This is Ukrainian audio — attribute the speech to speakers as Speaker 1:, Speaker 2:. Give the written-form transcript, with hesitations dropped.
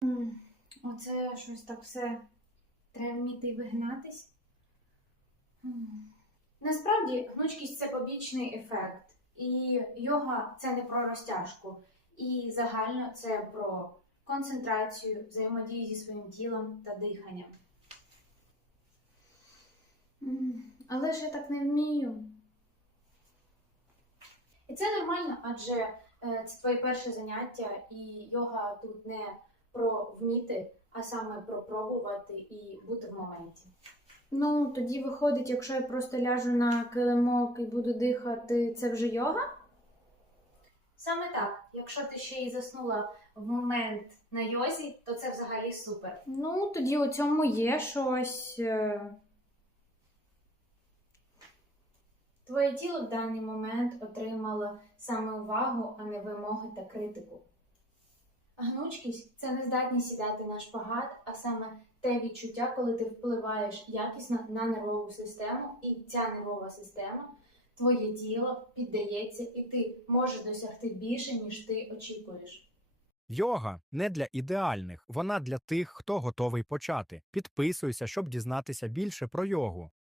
Speaker 1: Оце щось так все треба вміти вигнатись. Насправді, гнучкість – це побічний ефект. І йога – це не про розтяжку. І загально це про концентрацію, взаємодію зі своїм тілом та диханням. Але ж я так не вмію. І це нормально, адже це твоє перше заняття, і йога тут не про вміти, а саме про пробувати і бути в моменті. Ну, тоді виходить, якщо я просто ляжу на килимок і буду дихати, це вже йога? Саме так. Якщо ти ще й заснула в момент на йозі, то це взагалі супер. Ну, тоді у цьому є щось. Твоє тіло в даний момент отримало саме увагу, а не вимоги та критику. Гнучкість – це не здатність сідати на шпагат, а саме те відчуття, коли ти впливаєш якісно на нервову систему, і ця нервова система, твоє тіло піддається, і ти можеш досягти більше, ніж ти очікуєш.
Speaker 2: Йога не для ідеальних, вона для тих, хто готовий почати. Підписуйся, щоб дізнатися більше про йогу.